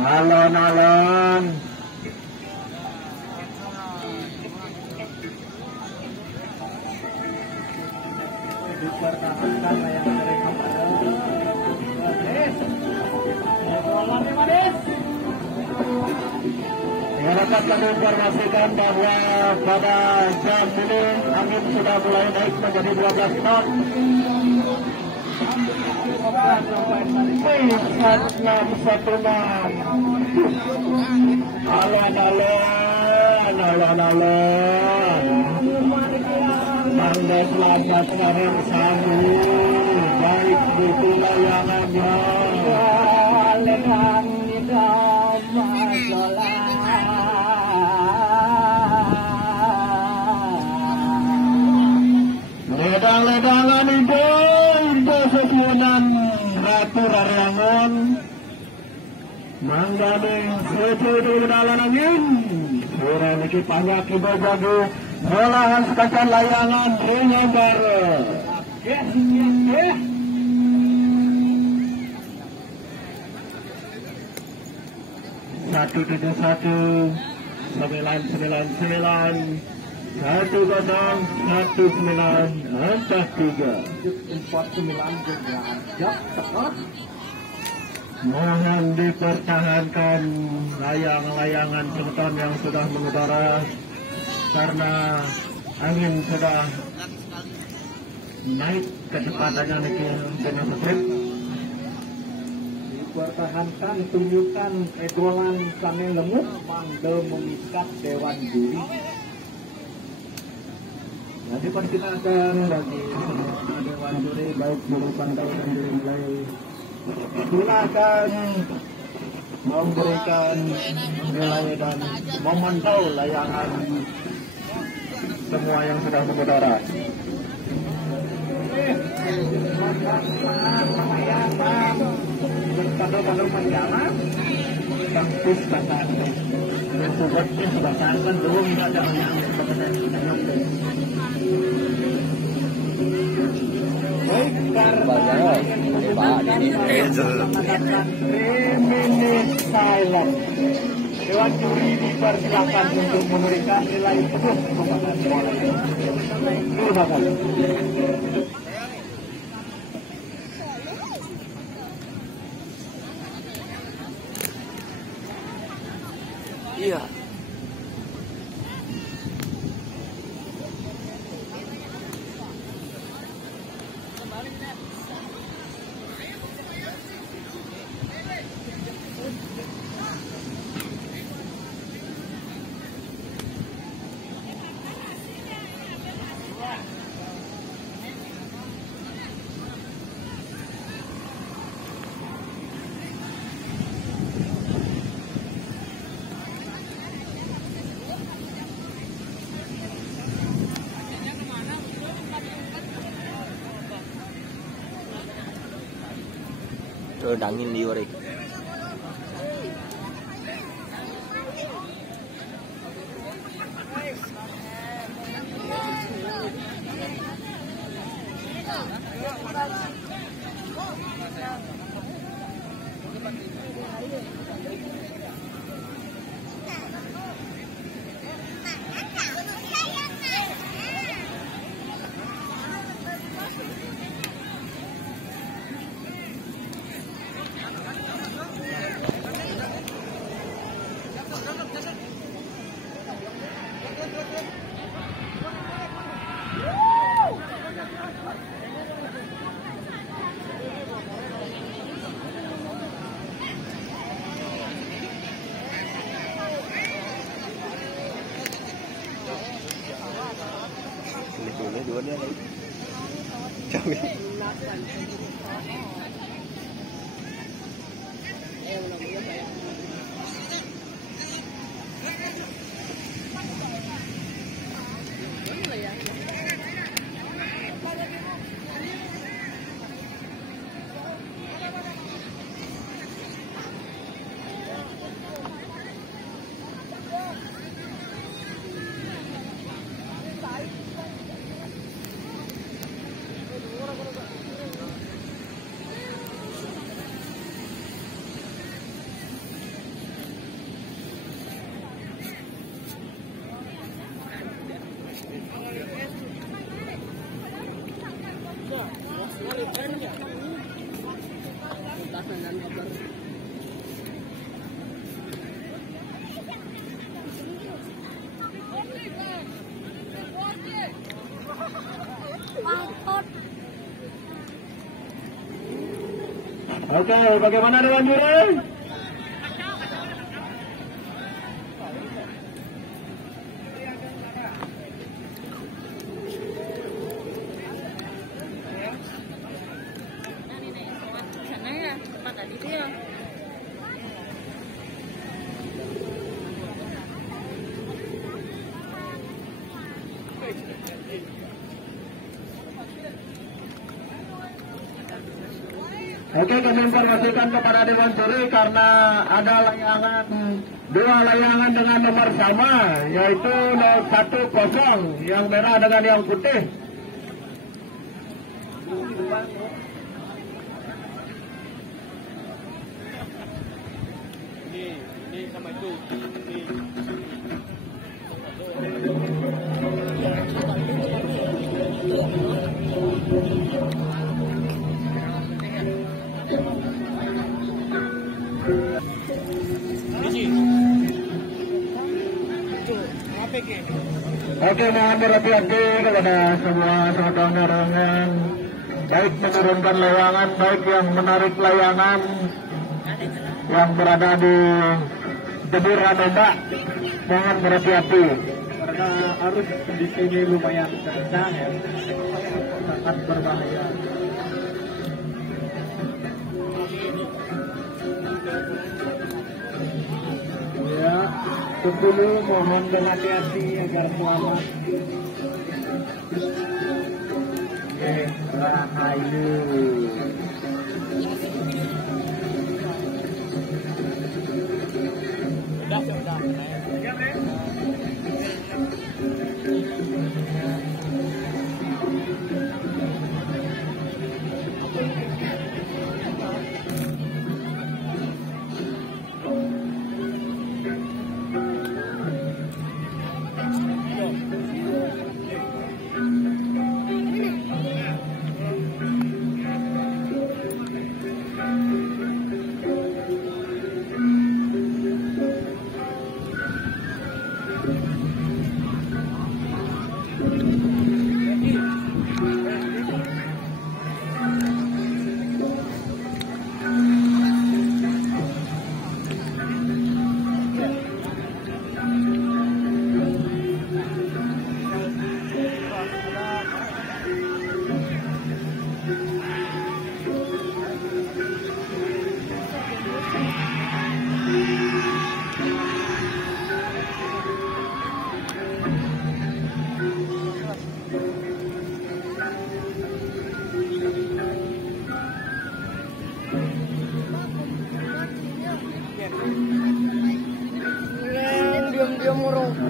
Alon-alon. Dipertahankan layangan mereka pada yang dapat kami informasikan bahwa pada jam ini angin sudah mulai naik menjadi 12 knot. 616. Alon-alon. Tanda selamat Karim sambut. Baik buku layangannya. Ledang-ledangan itu sesunan Ratu Rariangon mangganing setuju dalan angin sore niki panjak ibu jago olahan sekacan layangan ringan bareng. Satu tujuh satu 999 10943 mohon dipertahankan layang-layangan semeton yang sudah mengudara karena angin sudah naik kecepatannya dengan pesat. Dipertahankan tunjukkan egolan kami lemuk mangde mengikat dewan juri. Jadi persilakan bagi dewan juri baik juri pantau dan juri mulai silakan memberikan nilai dan memantau layangan semua yang sudah mengudara. Berkado-kado menjalan tangkus kata sudah sebatasan dulu tidak ada yang Dewan juri dipersilakan untuk memberikan nilai penuh kepada sekolah. Terima kasih. Iya. Dangin di orek. Dua-duanya lagi. Oke, bagaimana dengan Jureng? Sana ya, tempat tadi itu ya. Oke, kami informasikan kepada Dewan Juri karena ada layangan, 2 layangan dengan nomor sama, yaitu 010 yang merah dengan yang putih. Ini sama itu. Oke, mohon berhati-hati kepada semua saudara-saudara, baik menurunkan layangan, baik yang menarik layangan yang berada di jemuran ombak, mohon berhati-hati karena arus di sini lumayan kencang ya, sangat berbahaya. Ya, dulu mohon berhati-hati agar selamat. Rahayu.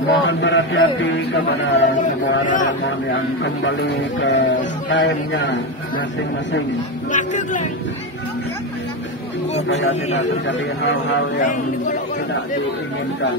Mohon berhati-hati kepada semua relawan yang kembali ke kainnya masing-masing supaya tidak terjadi hal-hal yang tidak diinginkan.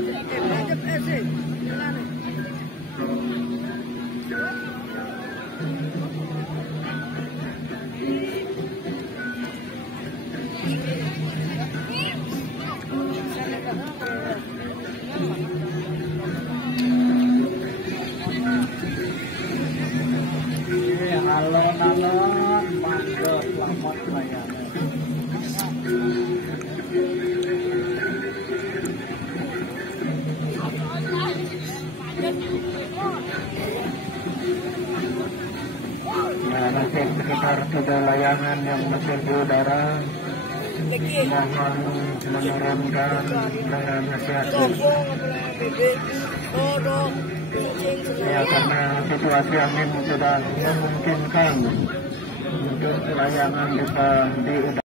Alon-alon mangga selamat layangan. Nah, masih sekitar 3 layangan yang masih di udara. Mohon menurunkan dengan hati-hati. Ya, karena situasi angin sudah memungkinkan untuk layangan bisa di udara.